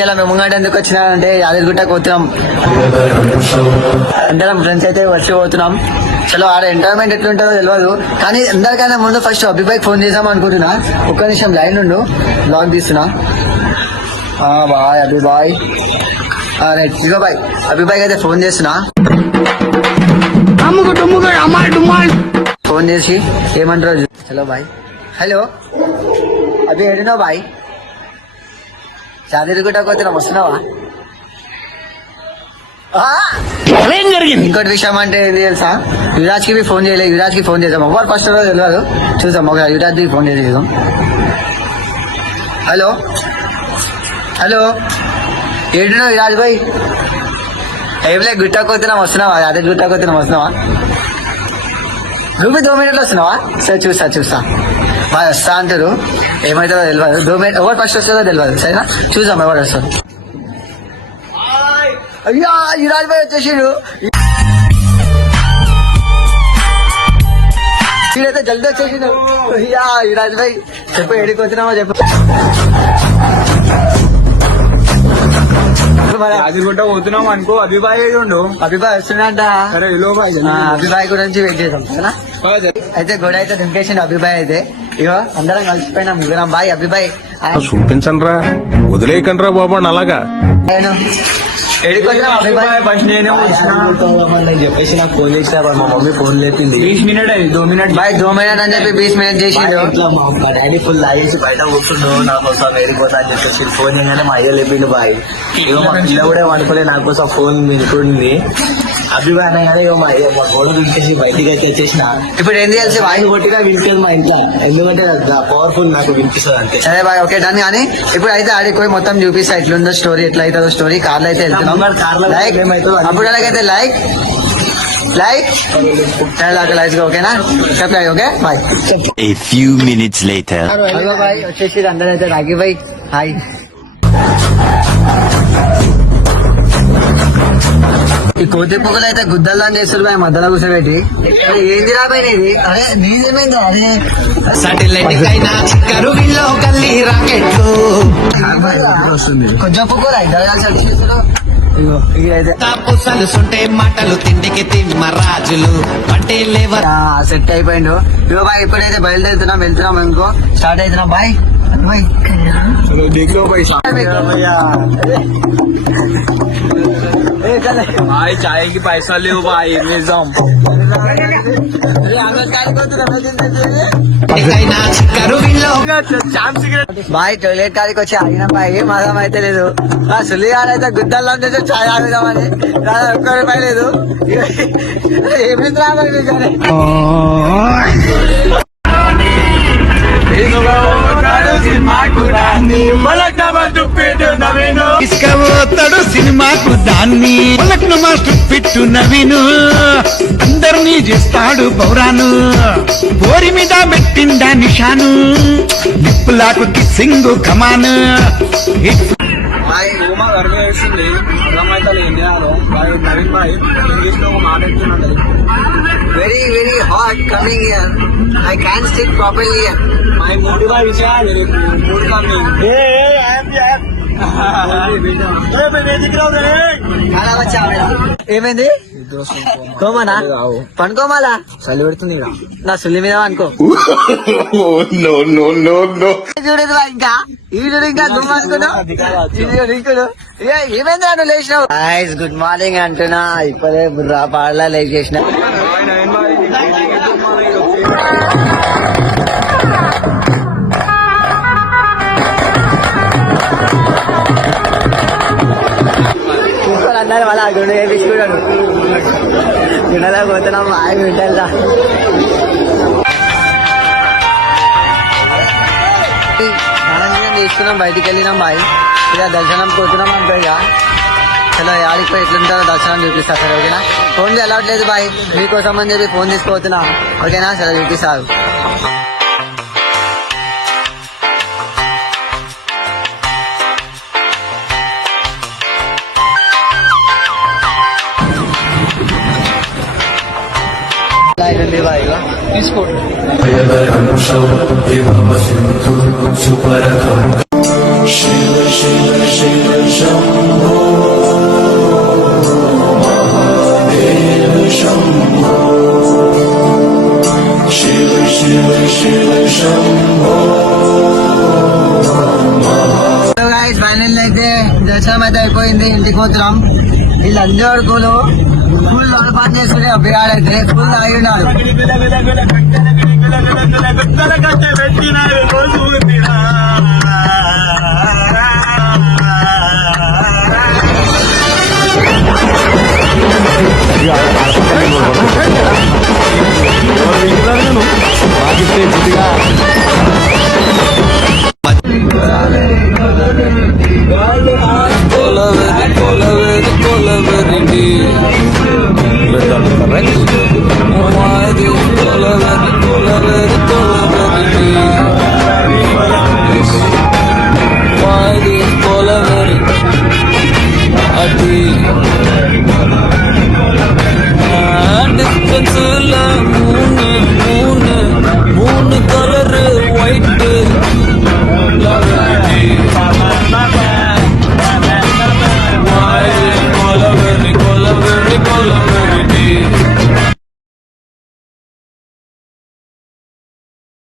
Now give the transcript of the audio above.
ఇలా మేము ముంగట ఎందుకు వచ్చినామంటే యాదగిరిగుట్టకు పోతున్నాం. అందరం ఫ్రెండ్స్ అయితే వర్షిపోతున్నాం. చలో ఆడ ఎంటర్టైన్మెంట్ ఎట్లుంటుందో తెలియదు, కానీ అందరికన్నా ముందు ఫస్ట్ అభిబాయ్ ఫోన్ చేద్దాం అనుకుంటున్నా. ఒక్క నిమిషం లైన్ నుండు, బ్లాగ్ తీస్తున్నా. బాయ్ అభిబాయ్, రైట్ ఇదిగో బాయ్. అభిబాయ్ అయితే ఫోన్ చేస్తున్నా. ఫోన్ చేసి ఏమంటారు. హలో బాయ్. హలో అభి ఏడినో బాయ్? యాదగిరిగుట్టకు పోతున్నాం, వస్తున్నావా? ఇంకోటి విషయం అంటే ఏంటి తెలుసా, యువరాజ్ కి ఫోన్ చేయలేదు. యువరాజ్ కి ఫోన్ చేద్దాం. ఎవరు ఫస్ట్ తెలియదు, చూద్దాం. ఒక యువరాజ్ కి ఫోన్ చేద్దాం. హలో హలో ఏడునో యువరాజ్ భాయ్? ఏమిలే, గుట్టకు పోతున్నాం, వస్తున్నావా? యాదగిరిగుట్టకు పోతున్నాం, వస్తున్నావా? నువ్వు 2 మినిట్లు వస్తున్నావా? సరే చూస్తా బాయ్. వస్తా అంటారు, ఏమైతుందో తెలియదు. 2 మినిట్ ఎవరు ఫస్ట్ వస్తుందో తెలియదు. సరేనా, చూద్దాం ఎవరు వస్తారు. అయ్యా యువరాజ్ భాయ్ వచ్చేసాడు. వీడైతే జల్దీ వచ్చేసిండు. అయ్యా యువరాజ్ భాయ్ చెప్పు, ఏడికి వచ్చినామో చెప్పు. యాదగిరిగుట్ట పోతున్నాం అనుకో. అభిబాయ్ ఉండు. అభిబాయ్ వస్తున్నాడంట. సరే అభిబాయ్ గురించి వెయిట్ చేద్దాం. సరేనా, అయితే గొడవ అయితే దింపేసిండు అభిబాయ్. అయితే ఇగో అందరం కలిసిపోయినాం, ముగ్గురం. బాయ్ అభిబాయ్. చూపించండి రా, వదిలేయకండి రా బాబు అలాగా. ఫస్ట్ నేనే చెప్పేసి నాకు ఫోన్ చేసిన మా మమ్మీ ఫోన్ లేపింది. 20 మినిట్ 2 మినిట్ బాయ్ 2 మినిట్ అని చెప్పి 20 మినిట్ చేసిండు. మా డాడీ ఫుల్ లాగేసి బయట కూర్చుండు, నా కోసం వెళ్ళిపోతా అని చెప్పేసి ఫోన్ చేయగానే మా అయ్య లేపిండు బాయ్. ఇగో మా పిల్ల కూడా అనుకోలే, నా కోసం ఫోన్ వినుకుంది. అభిమాన అనగానే ఇగో మా అయ్య మా గోడ వినిచేసి బయటికి అయితే వచ్చేసిన. ఇప్పుడు ఏం చేయాల్సి వాయిస్ కొట్టినా వినిపించదు మా ఇంట్లో, ఎందుకంటే పవర్ఫుల్ నాకు వినిపిస్తుంది అంతే. సరే బాయ్, ఓకే డన్. కానీ ఇప్పుడు అయితే ఆడికి పోయి మొత్తం చూపిస్తా ఎట్లుందో స్టోరీ, ఎట్లా అవుతుందో స్టోరీ. కార్లో అయితే వెళ్తున్నాం. లైక్ అప్పుడు అలాగైతే లైక్ ఓకేనా? చెప్పా ఓకే బాయ్. A few minutes later. Hello బాయ్, వచ్చేసి అందరూ అయితే రాగి బాయ్ హాయ్. ఈ కోతి పొగలు అయితే గుద్దల్లా చేస్తారు బాయ్, మధ్యలో కూర్చోబెట్టి. ఏంది రాబాయ్ నీది? అరే నీదేమైంది? అరే కొంచెం పొగరా మాటలు తిండికి తిమ్మరాజులు సెట్ అయిపోయిండు. ఇగో బాయ్ ఇప్పుడైతే బయలుదేరుతున్నాం, వెళ్తున్నాం ఇంకో స్టార్ట్ అవుతున్నాం. Bye bye. भाई चाय की पैसा ले भाई निजाम. బాయ్ టాయిలెట్ కాడికి వచ్చి ఆగిన బాయ్, మజం అయితే లేదు. ఆ సుల్లిగాడైతే గుద్దల్లో చేసి చాయ్ ఆగుదామని ఒక్క రూపాయి లేదు. ఏమి తీసుకపోతాడు సినిమాకు దాన్ని మాస్టర్ పెట్టు నవీను, అందరినీ చేస్తాడు పౌరాను, బోరి మీద పెట్టిండా నిషాను, నిప్పులాకు సింగు కమాను. మా घर में వేసింది అర్థమైతే ఏం చేయాలో. నవీన్ భాయ్ ఇంగ్లీష్ లో మాట్లాడుతున్నాడు. Very very hot coming here. I can SIT properly here. भाई मोटी भाई विचार मूड का नहीं ఏమైంది? కోమనా పనుకోమాలా? చలి పెడుతుంది నా సుల్లి మీద అనుకో. చూడదు ఇంకా ఈ వీడియో ఇంకా నువ్వు అనుకున్నావు. ఏమైంది నువ్వు లేచినావు? గుడ్ మార్నింగ్ అంటున్నా, ఇప్పుడే బుర్రా పాడలా లేచేసిన. అందరు మళ్ళా గుండె వేపించుకున్నాడు. గుండెలో పోతున్నాం బాయ్ వింటా. తీసుకున్నాం, బయటికి వెళ్ళినాం బాయ్. ఇక దర్శనం పోతున్నాం అంటే ఇక చలో ఆడికి పోయి ఎట్లుంటారో దర్శనం చూపిస్తా. సరే ఓకేనా? ఫోన్ అలవట్లేదు బాయ్, మీకోసం అని చెప్పి ఫోన్ తీసుకుపోతున్నా. ఓకేనా? సరే చూపిస్తారు. తీసుకోండి. शिव शिव शिव ఫైనల్ అయితే దర్శనం అయితే అయిపోయింది, ఇంటికి పోతున్నాం. వీళ్ళందరూ స్కూల్ పని చేసుకునే అభిగాడైతే ఫుల్ తాగి ఉన్నారు. డిస్టెన్స్